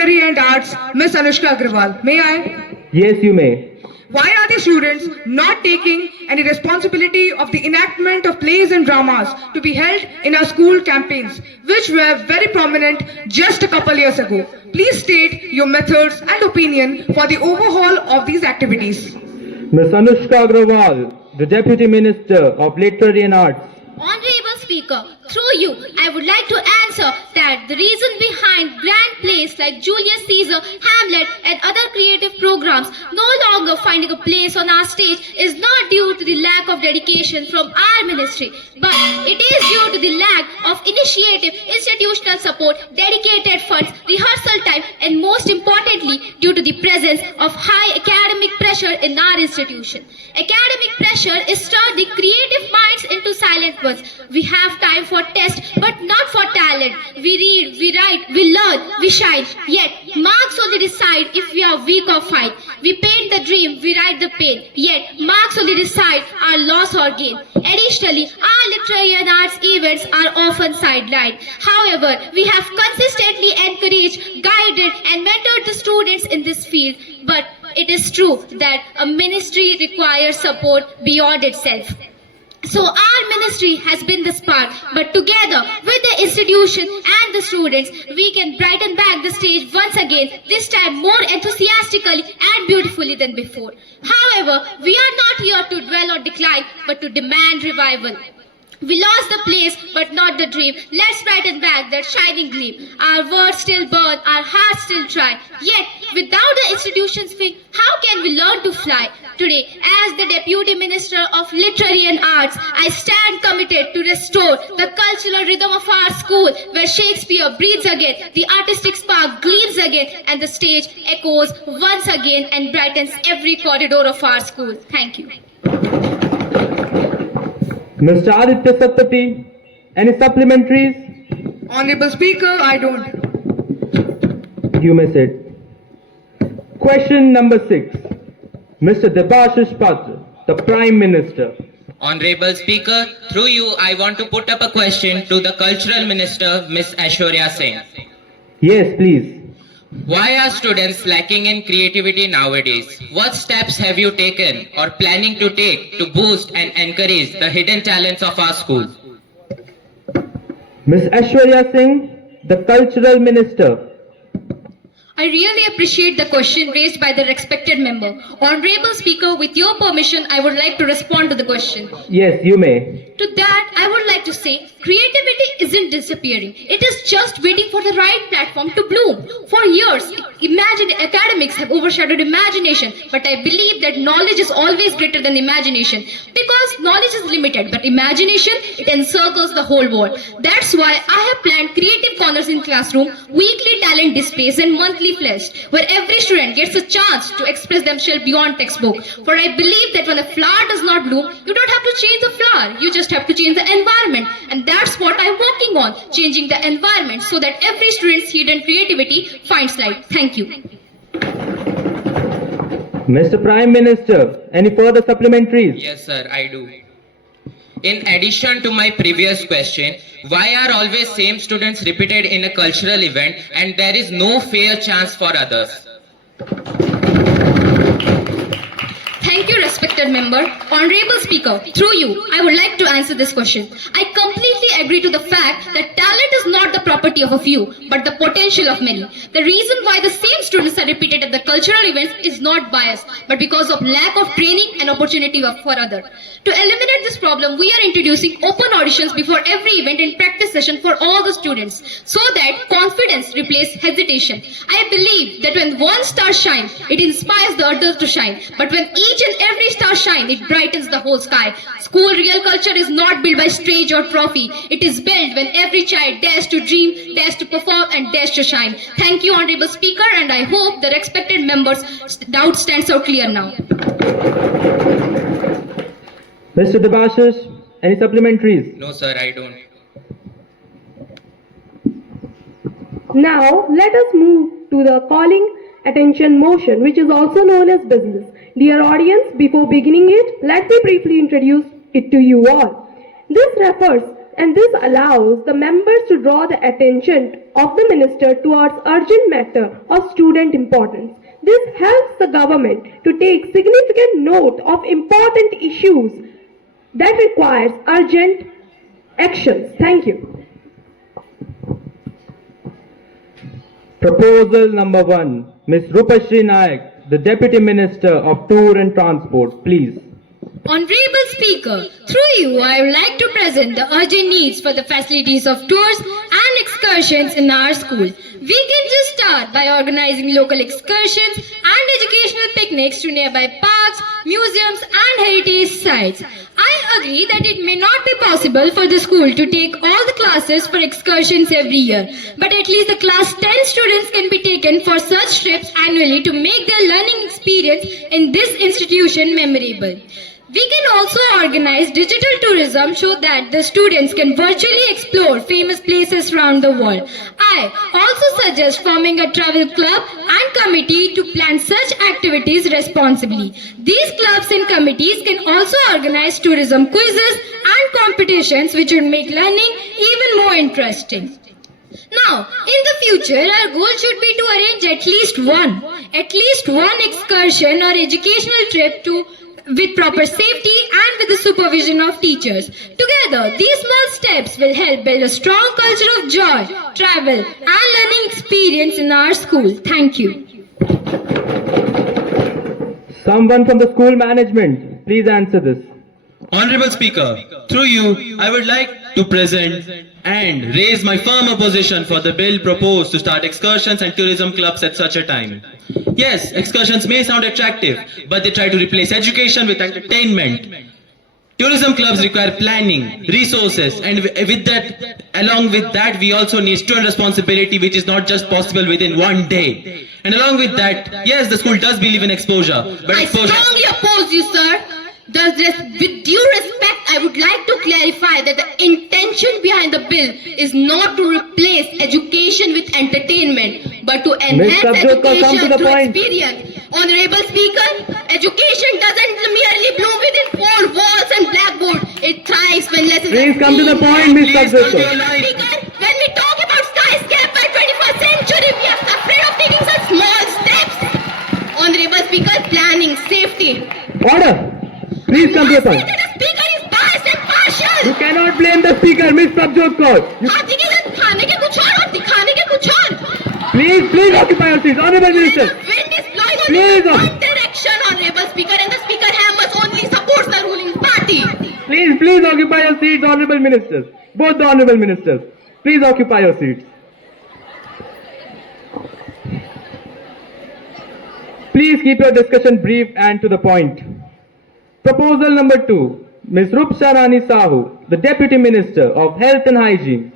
Literary and Arts, Miss Anushka Agrawal. May I? Yes, you may. Why are the students not taking any responsibility of the enactment of plays and dramas to be held in our school campaigns, which were very prominent just a couple years ago? Please state your methods and opinion for the overhaul of these activities. Ms. Anushka Agrawal, the Deputy Minister of Literary and Arts. Honorable Speaker, through you, I would like to answer that the reason behind grand plays like Julius Caesar, Hamlet and other creative programs no longer finding a place on our stage is not due to the lack of dedication from our ministry, but it is due to the lack of initiative, institutional support, dedicated funds, rehearsal time and most importantly due to the presence of high academic pressure in our institution. Academic pressure is turned the creative minds into silent ones. We have time for test but not for talent. We read, we write, we learn, we shine. Yet marks only decide if we are weak or fine. We paint the dream, we write the pain. Yet marks only decide our loss or gain. Additionally, our literary and arts events are often sidelined. However, we have consistently encouraged, guided and mentored the students in this field. But it is true that a ministry requires support beyond itself. So our ministry has been the spark, but together with the institution and the students, we can brighten back the stage once again, this time more enthusiastically and beautifully than before. However, we are not here to dwell on decline, but to demand revival. We lost the place, but not the dream. Let's brighten back that shining gleam. Our words still burn, our hearts still try. Yet, without the institution's wing, how can we learn to fly? Today, as the Deputy Minister of Literary and Arts, I stand committed to restore the cultural rhythm of our school, where Shakespeare breathes again, the artistic spark gleams again, and the stage echoes once again and brightens every corridor of our school. Thank you. Mr. Aditya Sattapati, any supplementaries? Honorable Speaker, I don't. You may sit. Question number 6. Mr. Debashish Patra, the Prime Minister. Honorable Speaker, through you I want to put up a question to the Cultural Minister, Ms. Aishwarya Singh. Yes, please. Why are students lacking in creativity nowadays? What steps have you taken or planning to take to boost and encourage the hidden talents of our school? Ms. Aishwarya Singh, the Cultural Minister. I really appreciate the question raised by the respected member. Honorable Speaker, with your permission, I would like to respond to the question. Yes, you may. To that, I would like to say, creativity isn't disappearing. It is just waiting for the right platform to bloom. For years, academics have overshadowed imagination, but I believe that knowledge is always greater than imagination. Because knowledge is limited, but imagination, it encircles the whole world. That's why I have planned creative corners in classroom, weekly talent displays and monthly fest, where every student gets a chance to express themselves beyond textbook. For I believe that when a flower does not bloom, you don't have to change the flower, you just have to change the environment. And that's what I'm working on, changing the environment so that every student's hidden creativity finds light. Thank you. Mr. Prime Minister, any further supplementaries? Yes, sir, I do. In addition to my previous question, why are always same students repeated in a cultural event and there is no fair chance for others? Thank you, respected member. Honorable Speaker, through you, I would like to answer this question. I completely agree to the fact that talent is not the property of a few, but the potential of many. The reason why the same students are repeated at the cultural events is not bias, but because of lack of training and opportunity for others. To eliminate this problem, we are introducing open auditions before every event and practice session for all the students, so that confidence replaces hesitation. I believe that when one star shines, it inspires the others to shine. But when each and every star shines, it brightens the whole sky. School real culture is not built by stage or trophy. It is built when every child dares to dream, dares to perform and dares to shine. Thank you, Honorable Speaker, and I hope the respected members' doubt stands out clear now. Mr. Debashish, any supplementaries? No, sir, I don't. Now, let us move to the calling attention motion, which is also known as business. Dear audience, before beginning it, let me briefly introduce it to you all. This refers and this allows the members to draw the attention of the minister towards urgent matter of student importance. This helps the government to take significant note of important issues that requires urgent actions. Thank you. Proposal number 1, Ms. Rupashri Nayak, the Deputy Minister of Tour and Transport, please. Honorable Speaker, through you I would like to present the urgent needs for the facilities of tours and excursions in our school. We can just start by organizing local excursions and educational picnics to nearby parks, museums and heritage sites. I agree that it may not be possible for the school to take all the classes for excursions every year, but at least the class 10 students can be taken for such trips annually to make their learning experience in this institution memorable. We can also organize digital tourism so that the students can virtually explore famous places around the world. I also suggest forming a travel club and committee to plan such activities responsibly. These clubs and committees can also organize tourism quizzes and competitions which would make learning even more interesting. Now, in the future, our goal should be to arrange at least one excursion or educational trip with proper safety and with the supervision of teachers. Together, these small steps will help build a strong culture of joy, travel and learning experience in our school. Thank you. Someone from the school management, please answer this. Honorable Speaker, through you, I would like to present and raise my firm opposition for the bill proposed to start excursions and tourism clubs at such a time. Yes, excursions may sound attractive, but they try to replace education with entertainment. Tourism clubs require planning, resources, and along with that, we also need student responsibility, which is not just possible within one day. And along with that, yes, the school does believe in exposure, but I strongly oppose you, sir. With due respect, I would like to clarify that the intention behind the bill is not to replace education with entertainment, but to enhance education through experience. Honorable Speaker, education doesn't merely bloom within four walls and blackboard. It thrives when lessons Please come to the point, Ms. Kabzurka. Speaker, when we talk about skyscraper 21st century, we are afraid of taking such small steps. Honorable Speaker, planning, safety. Order! Please come to the point. The speaker is biased and partial. You cannot blame the speaker, Ms. Kabzurka. खाने के कुछ और दिखाने के कुछ और. Please occupy your seats. Honorable Minister. The wind is blowing Please. only in one direction, Honorable Speaker, and the Speaker hammers only supports the ruling party. Please occupy your seats, Honorable Ministers. Both the Honorable Ministers. Please occupy your seats. Please keep your discussion brief and to the point. Proposal number 2, Ms. Rupsharani Sahu, the Deputy Minister of Health and Hygiene.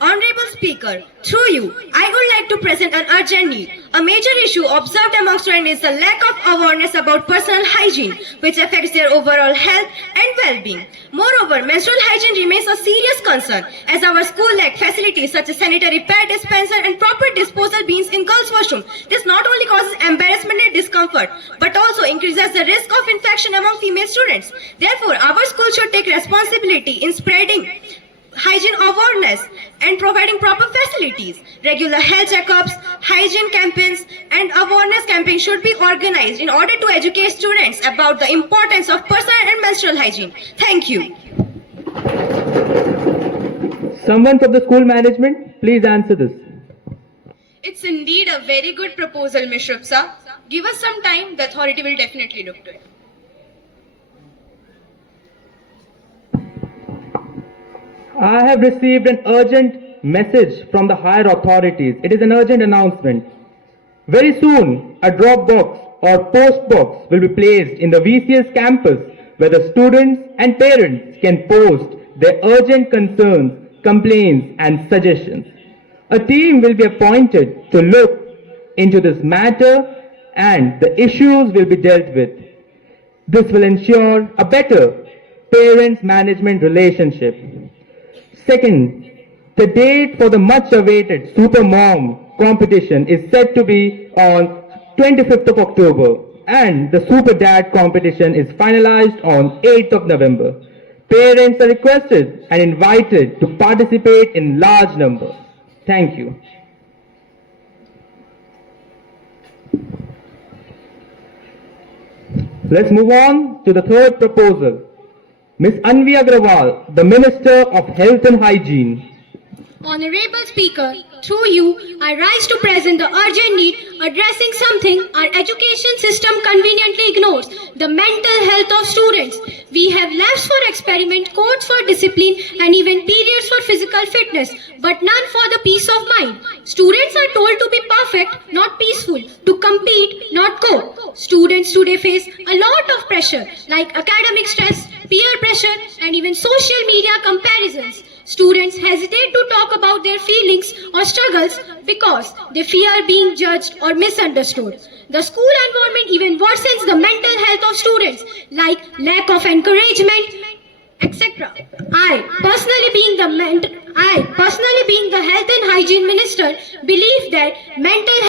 Honorable Speaker, through you, I would like to present an urgent need. A major issue observed among students is the lack of awareness about personal hygiene, which affects their overall health and well-being. Moreover, menstrual hygiene remains a serious concern, as our school lack facilities such as sanitary pad dispenser and proper disposal bins in girls' washroom. This not only causes embarrassment and discomfort, but also increases the risk of infection among female students. Therefore, our school should take responsibility in spreading hygiene awareness and providing proper facilities. Regular health checkups, hygiene campaigns and awareness campaigns should be organized in order to educate students about the importance of personal and menstrual hygiene. Thank you. Someone from the school management, please answer this. It's indeed a very good proposal, Ms. Rupsa. Give us some time, the authority will definitely look to it. I have received an urgent message from the higher authorities. It is an urgent announcement. Very soon, a drop box or post box will be placed in the VCS campus where the students and parents can post their urgent concerns, complaints and suggestions. A team will be appointed to look into this matter and the issues will be dealt with. This will ensure a better parents-management relationship. Second, the date for the much-awaited Super Mom competition is set to be on 25th of October and the Super Dad competition is finalized on 8th of November. Parents are requested and invited to participate in large numbers. Thank you. Let's move on to the third proposal. Ms. Anvi Agrawal, the Minister of Health and Hygiene. Honorable Speaker, through you, I rise to present the urgent need addressing something our education system conveniently ignores, the mental health of students. We have labs for experiment, codes for discipline, and even periods for physical fitness, but none for the peace of mind. Students are told to be perfect, not peaceful, to compete, not cope. Students today face a lot of pressure, like academic stress, peer pressure, and even social media comparisons. Students hesitate to talk about their feelings or struggles because they fear being judged or misunderstood. The school environment even worsens the mental health of students, like lack of encouragement, etc. I personally being the health and hygiene minister believe that mental